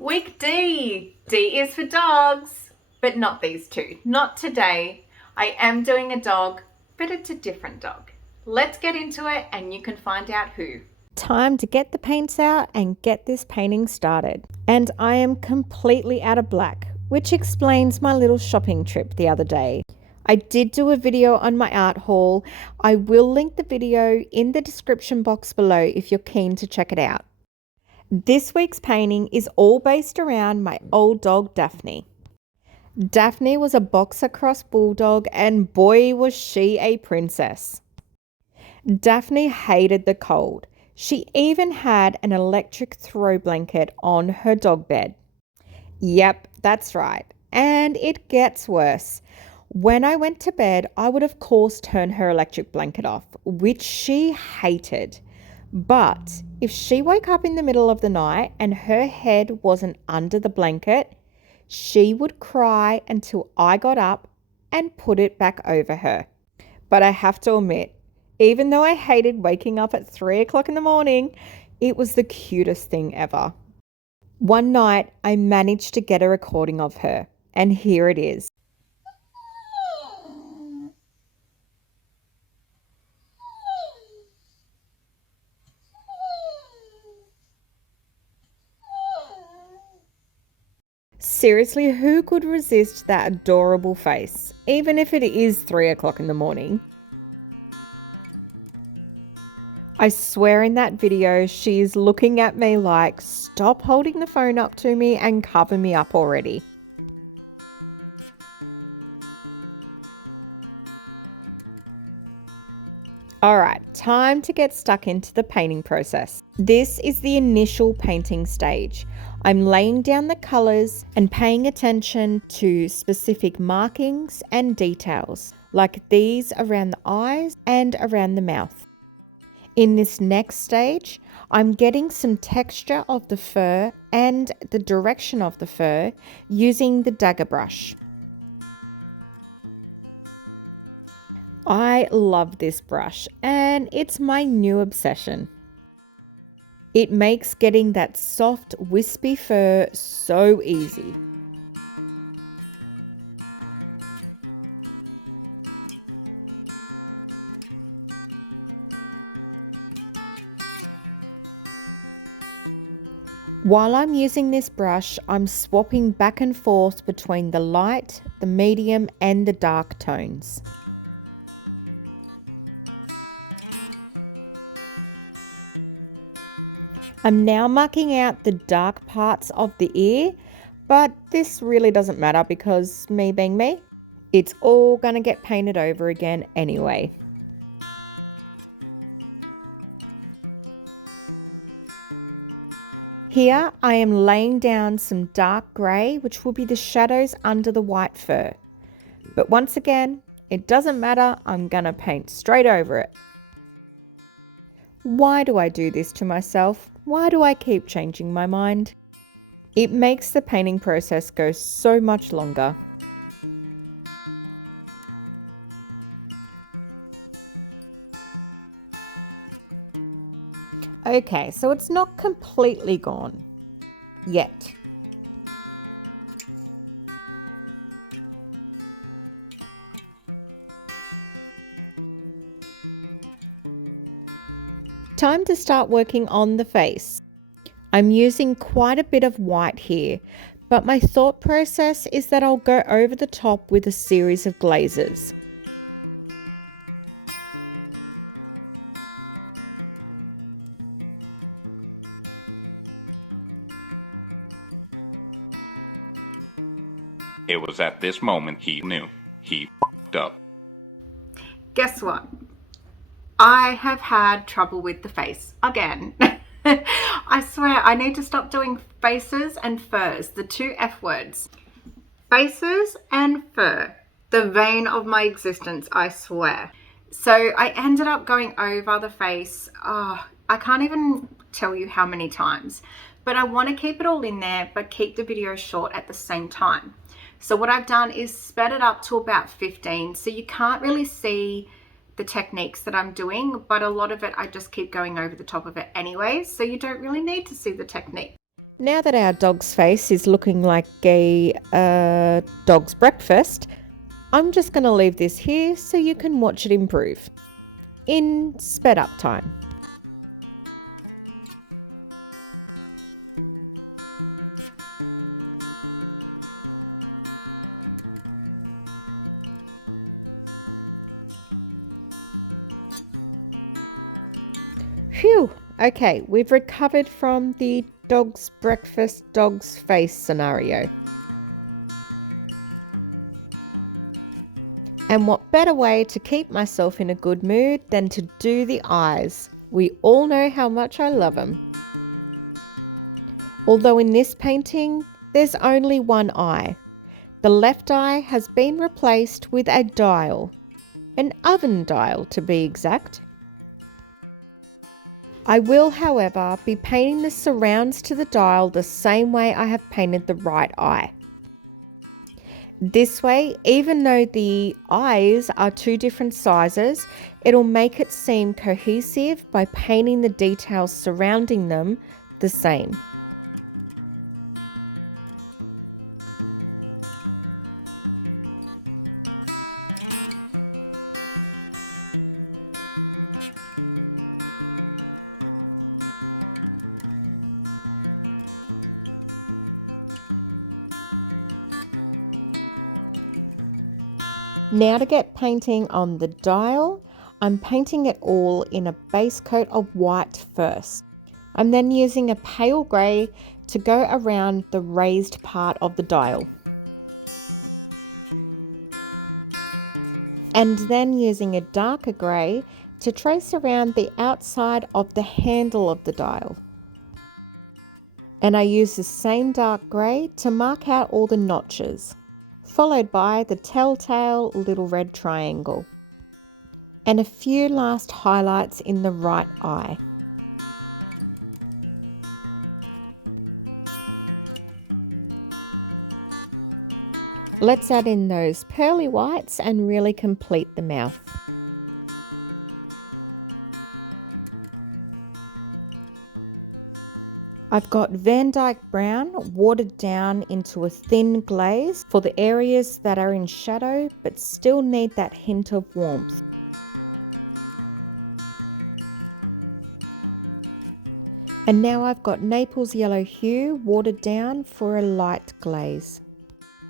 Week D. D is for dogs, but not these two. Not today. I am doing a dog, but it's a different dog. Let's get into it and you can find out who. Time to get the paints out and get this painting started. And I am completely out of black, which explains my little shopping trip the other day. I did do a video on my art haul. I will link the video in the description box below if you're keen to check it out. This week's painting is all based around my old dog Daphne. Daphne was a boxer cross bulldog and boy was she a princess. Daphne hated the cold. She even had an electric throw blanket on her dog bed. Yep, that's right. And it gets worse. When I went to bed, I would of course turn her electric blanket off, which she hated. But if she woke up in the middle of the night and her head wasn't under the blanket, she would cry until I got up and put it back over her. But I have to admit, even though I hated waking up at 3 o'clock in the morning, it was the cutest thing ever. One night, I managed to get a recording of her, and here it is. Seriously, who could resist that adorable face, even if it is 3 o'clock in the morning? I swear in that video, she's looking at me like, stop holding the phone up to me and cover me up already. Alright, time to get stuck into the painting process. This is the initial painting stage. I'm laying down the colours and paying attention to specific markings and details, like these around the eyes and around the mouth. In this next stage, I'm getting some texture of the fur and the direction of the fur using the dagger brush. I love this brush and it's my new obsession. It makes getting that soft, wispy fur so easy. While I'm using this brush, I'm swapping back and forth between the light, the medium and the dark tones. I'm now marking out the dark parts of the ear, but this really doesn't matter because me being me, it's all going to get painted over again anyway. Here I am laying down some dark grey, which will be the shadows under the white fur. But once again, it doesn't matter, I'm going to paint straight over it. Why do I do this to myself? Why do I keep changing my mind? It makes the painting process go so much longer. Okay, so it's not completely gone yet. Time to start working on the face. I'm using quite a bit of white here, but my thought process is that I'll go over the top with a series of glazes. It was at this moment he knew he f***ed up. Guess what? I have had trouble with the face again. I swear I need to stop doing faces and furs, the two F words. Faces and fur, the vein of my existence, I swear. So I ended up going over the face. I can't even tell you how many times, but I want to keep it all in there, but keep the video short at the same time. So what I've done is sped it up to about 15. So you can't really see the techniques that I'm doing, but a lot of it I just keep going over the top of it anyways, so you don't really need to see the technique. Now that our dog's face is looking like a dog's breakfast, I'm just going to leave this here so you can watch it improve in sped up time. Phew, okay, we've recovered from the dog's breakfast, dog's face scenario. And what better way to keep myself in a good mood than to do the eyes? We all know how much I love them. Although in this painting, there's only one eye. The left eye has been replaced with a dial, an oven dial to be exact. I will, however, be painting the surrounds to the dial the same way I have painted the right eye. This way, even though the eyes are two different sizes, it'll make it seem cohesive by painting the details surrounding them the same. Now to get painting on the dial, I'm painting it all in a base coat of white first. I'm then using a pale grey to go around the raised part of the dial. And then using a darker grey to trace around the outside of the handle of the dial. And I use the same dark grey to mark out all the notches, followed by the telltale little red triangle, and a few last highlights in the right eye. Let's add in those pearly whites and really complete the mouth. I've got Van Dyke Brown watered down into a thin glaze for the areas that are in shadow but still need that hint of warmth. And now I've got Naples Yellow Hue watered down for a light glaze.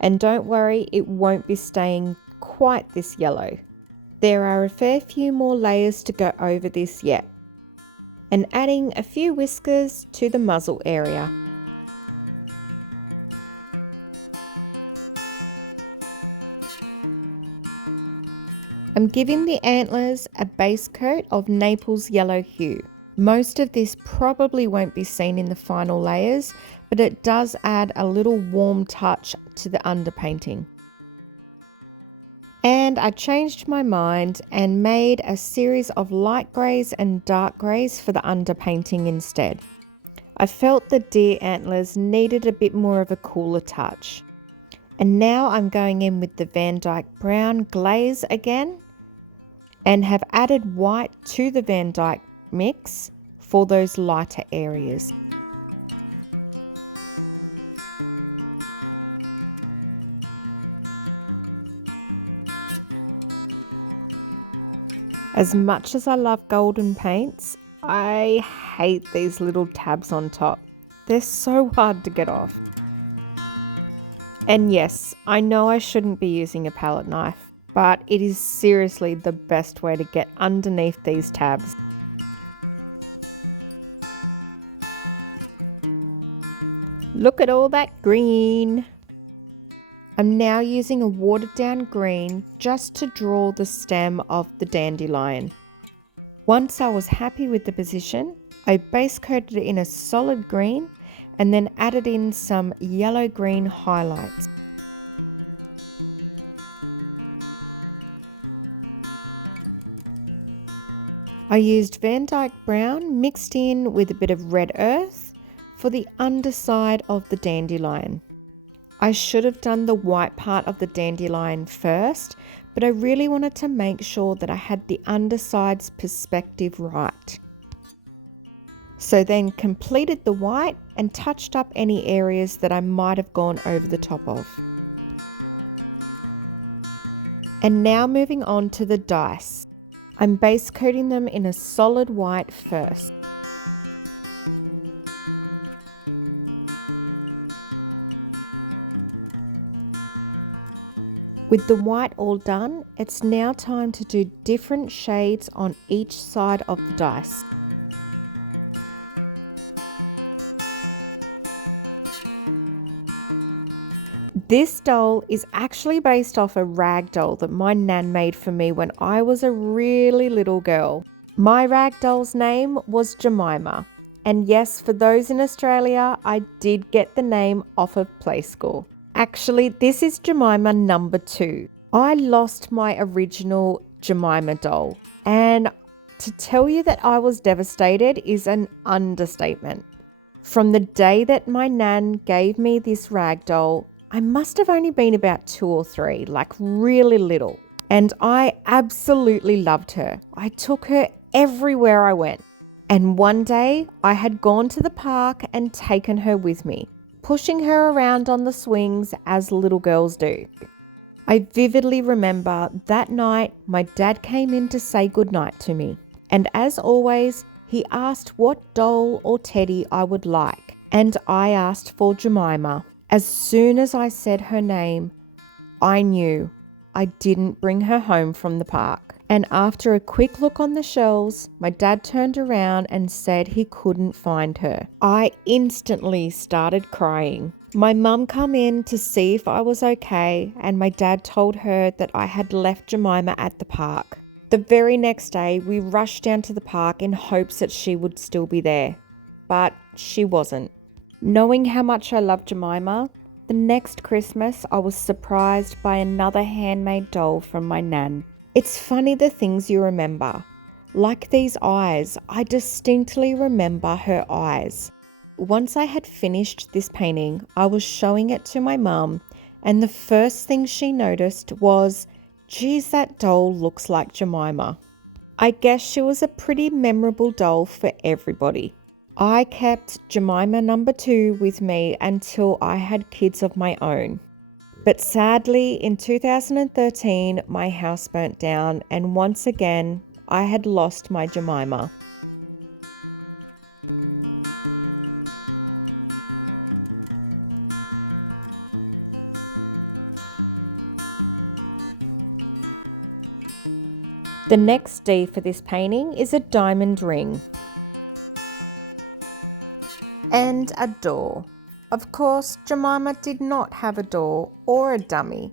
And don't worry, it won't be staying quite this yellow. There are a fair few more layers to go over this yet. And adding a few whiskers to the muzzle area. I'm giving the antlers a base coat of Naples Yellow Hue. Most of this probably won't be seen in the final layers, but it does add a little warm touch to the underpainting. And I changed my mind and made a series of light greys and dark greys for the underpainting instead. I felt the deer antlers needed a bit more of a cooler touch. And now I'm going in with the Van Dyke Brown glaze again and have added white to the Van Dyke mix for those lighter areas. As much as I love golden paints, I hate these little tabs on top. They're so hard to get off. And yes, I know I shouldn't be using a palette knife, but it is seriously the best way to get underneath these tabs. Look at all that green. I'm now using a watered down green just to draw the stem of the dandelion. Once I was happy with the position, I base coated it in a solid green and then added in some yellow-green highlights. I used Van Dyke Brown mixed in with a bit of red earth for the underside of the dandelion. I should have done the white part of the dandelion first, but I really wanted to make sure that I had the underside's perspective right. So then completed the white and touched up any areas that I might have gone over the top of. And now moving on to the dice. I'm base coating them in a solid white first. With the white all done, it's now time to do different shades on each side of the dice. This doll is actually based off a rag doll that my nan made for me when I was a really little girl. My rag doll's name was Jemima. And yes, for those in Australia, I did get the name off of Play School. Actually, this is Jemima number 2. I lost my original Jemima doll, and to tell you that I was devastated is an understatement. From the day that my nan gave me this rag doll, I must have only been about 2 or 3, like really little. And I absolutely loved her. I took her everywhere I went. And one day I had gone to the park and taken her with me, pushing her around on the swings as little girls do. I vividly remember that night my dad came in to say goodnight to me. And as always, he asked what doll or teddy I would like. And I asked for Jemima. As soon as I said her name, I knew I didn't bring her home from the park. And after a quick look on the shelves, my dad turned around and said he couldn't find her. I instantly started crying. My mum come in to see if I was okay, and my dad told her that I had left Jemima at the park. The very next day, we rushed down to the park in hopes that she would still be there, but she wasn't. Knowing how much I loved Jemima, the next Christmas I was surprised by another handmade doll from my nan. It's funny the things you remember. Like these eyes, I distinctly remember her eyes. Once I had finished this painting, I was showing it to my mum, and the first thing she noticed was, geez, that doll looks like Jemima. I guess she was a pretty memorable doll for everybody. I kept Jemima number 2 with me until I had kids of my own. But sadly, in 2013, my house burnt down, and once again, I had lost my Jemima. The next D for this painting is a diamond ring and a door. Of course, Jemima did not have a door or a dummy,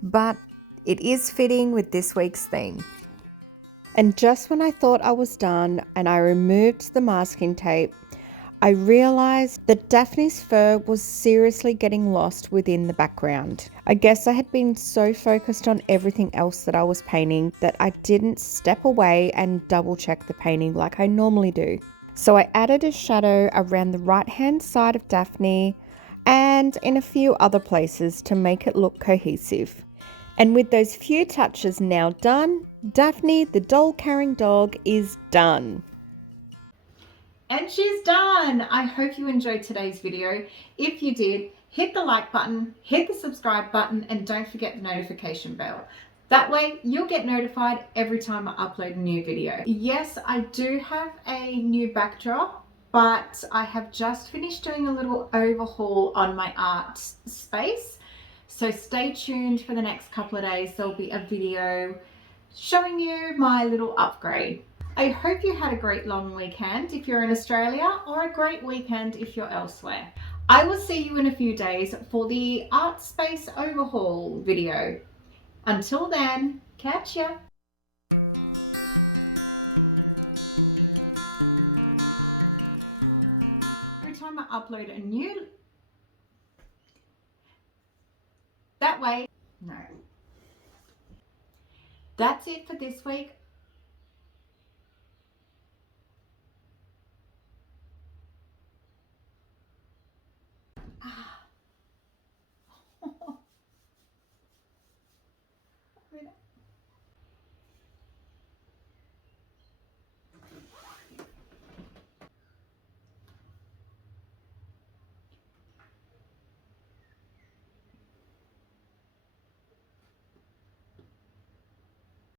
but it is fitting with this week's theme. And just when I thought I was done and I removed the masking tape, I realised that Daphne's fur was seriously getting lost within the background. I guess I had been so focused on everything else that I was painting that I didn't step away and double check the painting like I normally do. So I added a shadow around the right hand side of Daphne and in a few other places to make it look cohesive. And with those few touches now done, Daphne the doll carrying dog is done. And she's done. I hope you enjoyed today's video. If you did, hit the like button, hit the subscribe button, and don't forget the notification bell. That way you'll get notified every time I upload a new video. Yes, I do have a new backdrop, but I have just finished doing a little overhaul on my art space. So stay tuned for the next couple of days. There'll be a video showing you my little upgrade. I hope you had a great long weekend if you're in Australia, or a great weekend if you're elsewhere. I will see you in a few days for the art space overhaul video. Until then, catch ya! Every time I upload a new... That way... No. That's it for this week.